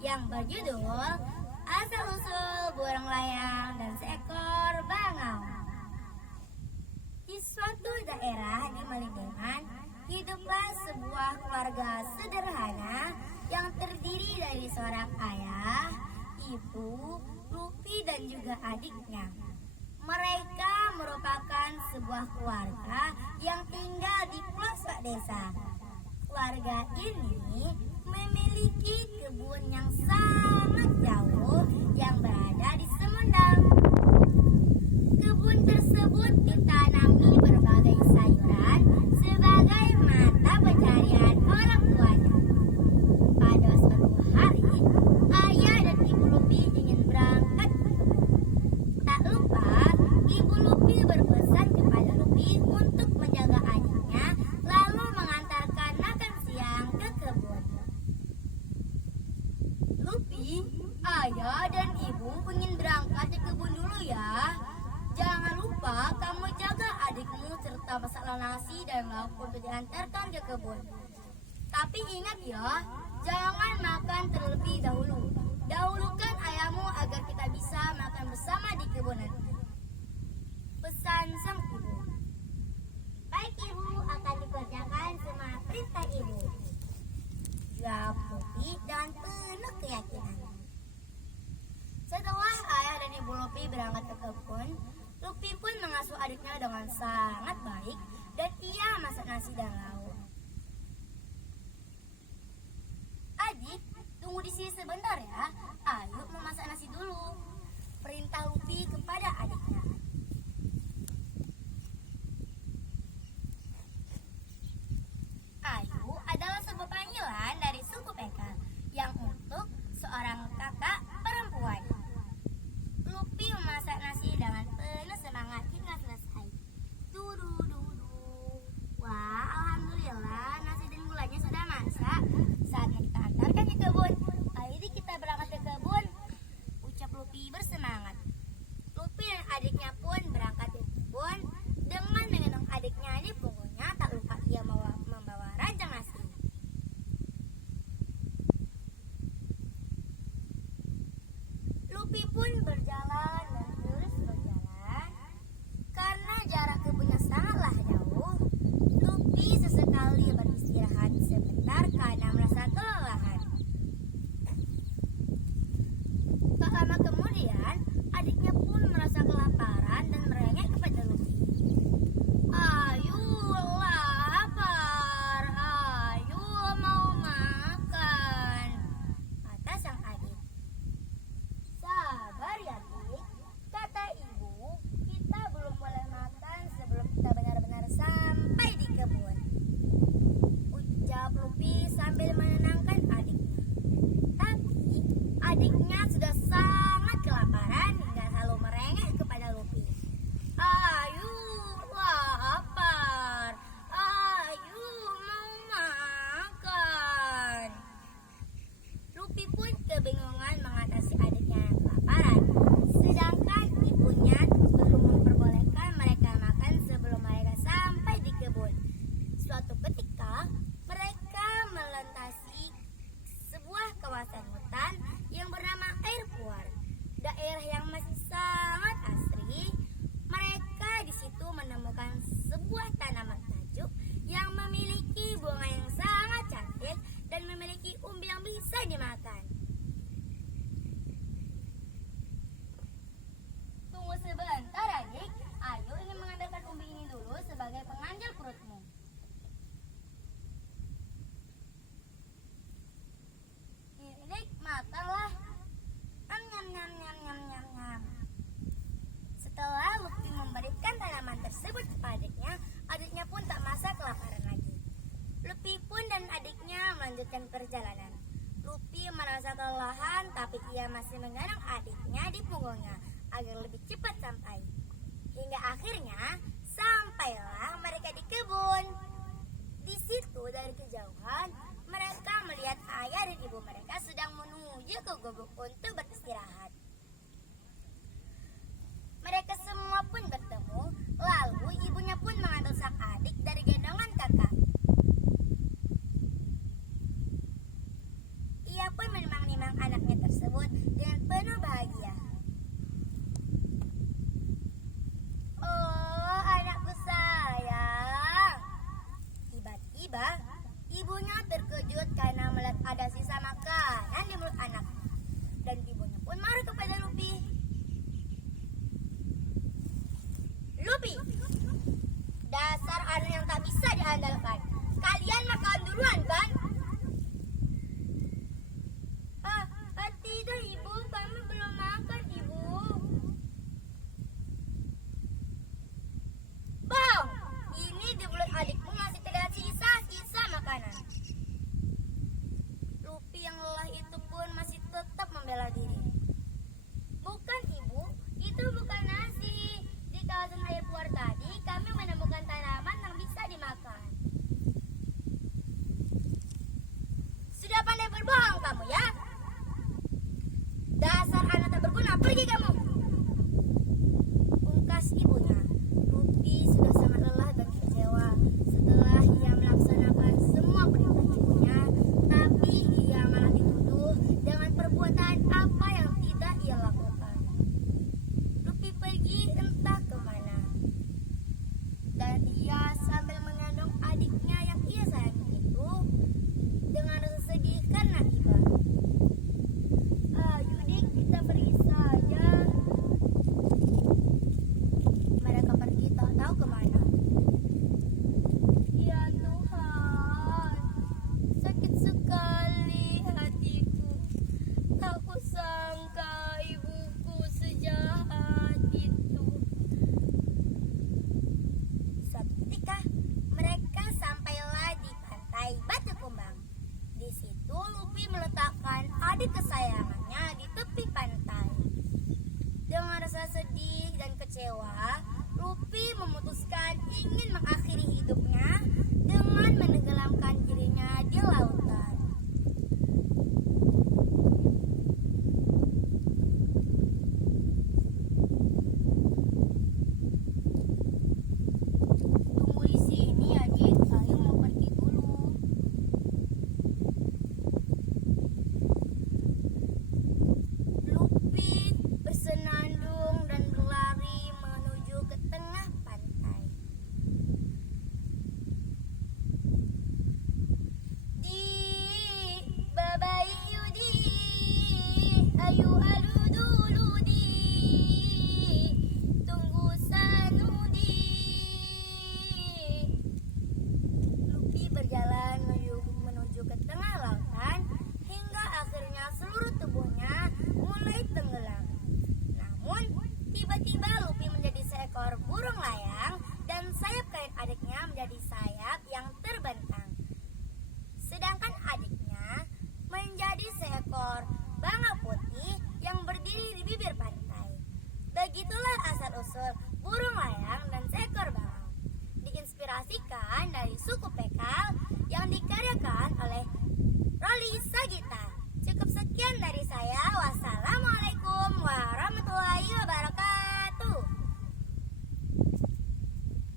yang berjudul Asal-usul Burung Layang dan Seekor Bangau. Di suatu daerah di Malindengan, hiduplah sebuah keluarga sederhana yang terdiri dari seorang ayah, ibu, Lupi dan juga adiknya. Mereka merupakan sebuah keluarga yang tinggal di pelosok desa. Keluarga ini memiliki kebun yang sangat jauh yang berada di Semendang. Kebun tersebut ditanami berbagai sayuran sebagai mata pencarian orang tuanya. Pada suatu hari, ayah dan ibu Lupi ingin berangkat ke kebun. Tak lupa, ibu Lupi berpesan kepada Lupi untuk menjaga adiknya lalu mengantarkan makan siang ke kebun. Lupi, ayah dan ibu ingin berangkat ke kebun dulu ya. Jangan lupa kamu jaga adikmu serta masalah nasi dan lauk untuk diantarkan ke kebun. Tapi ingat ya, jangan makan terlebih dahulu. Dahulukan ayahmu agar kita bisa makan bersama di kebun nanti. Pesan sang ibu. Baik ibu, akan dikerjakan semua perintah ibu. Jawab Lupi dan penuh keyakinan. Setelah ayah dan ibu Lupi berangkat ke kebun, Lupi pun mengasuh adiknya dengan sangat baik dan ia masak nasi dan lauk. Adik, tunggu di sini sebentar ya. Ayo memasak nasi dulu. Perintah Lupi kepada adiknya. Ayu adalah sebuah panggilan dari suku Peka yang untuk seorang kakak perempuan. Lupi memasak nasi dengan penuh semangat hingga selesai. Wah, alhamdulillah nasi dan gulanya sudah masak. Saatnya kita antarkan ke kebun. Ayo kita berangkat ke kebun, ucap Lupi bersemangat. Lupi dan adiknya pun berangkat ke kebun dengan menggendong adiknya di punggungnya. Tak lupa ia membawa ranjang nasi. Lupi pun berjalan dan terus berjalan. Karena jarak kebunnya sangatlah jauh, Lupi sesekali beristirahat sebentar karena merasa kelelahan. Tak lama kemudian, adiknya pun merasa kelaparan dan merengek kepada Lupi. Ayu lapar, ayu mau makan, kata sang adik. Sabar ya adik, kata ibu, kita belum boleh makan sebelum kita benar-benar sampai di kebun, ucap Lupi sambil menenangkan adiknya. Tapi adiknya sudah sangat kelaparan hingga selalu merengek kepada Lupi. Ayu lapar, ayu mau makan. Lupi pun kebingungan mengatasi adiknya yang kelaparan. Sedangkan ibunya belum memperbolehkan mereka makan sebelum mereka sampai di kebun. Suatu ketika, mereka melintasi sebuah kawasan hutan yang bernama Air Puar. Daerah yang masih sangat asri. Mereka di situ menemukan sebuah tanaman tajuk yang memiliki bunga yang sangat cantik dan memiliki umbi yang bisa dimakan. Tunggu sebentar adik, Ayu ingin mengambilkan umbi ini dulu sebagai penganjal perutmu. Adik, makanlah. Nyam. Setelah Lupi memberikan tanaman tersebut kepadanya, adiknya pun tak merasa kelaparan lagi. Lupi pun dan adiknya melanjutkan perjalanan. Lupi merasa kelelahan, tapi ia masih menggendong adiknya di punggungnya agar lebih cepat sampai. Hingga akhirnya sampailah mereka di kebun. Di situ dari kejauhan mereka melihat ayah dan ibu mereka sedang menuju ke gubuk untuk beristirahat. Mereka semua pun bertemu, lalu ibunya pun mengambil sang adik dari gendongan kakak. Ia pun menimang-nimang anaknya tersebut dengan penuh bahagia. Oh, anakku sayang. Tiba-tiba, ibunya terkejut karena melihat ada sisa makanan di mulut anaknya. Dan ibunya pun marah kepada Lupi. Lupi, dasar anak yang tak bisa diandalkan. Kalian makan duluan kan? Tidak ibu, kami belum makan ibu. Bang, ini di mulut adikmu masih terlihat sisa makanan. Lupi yang lelah itu pun masih tetap membela diri. Bukan ibu, itu bukan nasi. Di kawasan air puar tadi kami menemukan tanaman yang bisa dimakan. Sudah pandai berbohong kamu ya? Dasar anak tak berguna, pergi kamu! Pungkas ibunya. Lupi sudah sangat lelah dan kecewa setelah ia melaksanakan semua perintah ibunya, tapi ia malah dituduh dengan perbuatan apa yang tidak ia lakukan. Lupi pergi entah kemana, dan ia sambil mengandung adiknya yang ia sayangi itu dengan rasa sedih karena tiba. Ayo dik, kita pergi saja. Mereka pergi tak tahu kemana. Ya Tuhan, sakit sekali hatiku. Tak kusangka ibuku sejahat itu. Suatu ketika mereka sampailah di pantai Batu Kumbang. Di situ Lupi meletakkan adik kesayangan.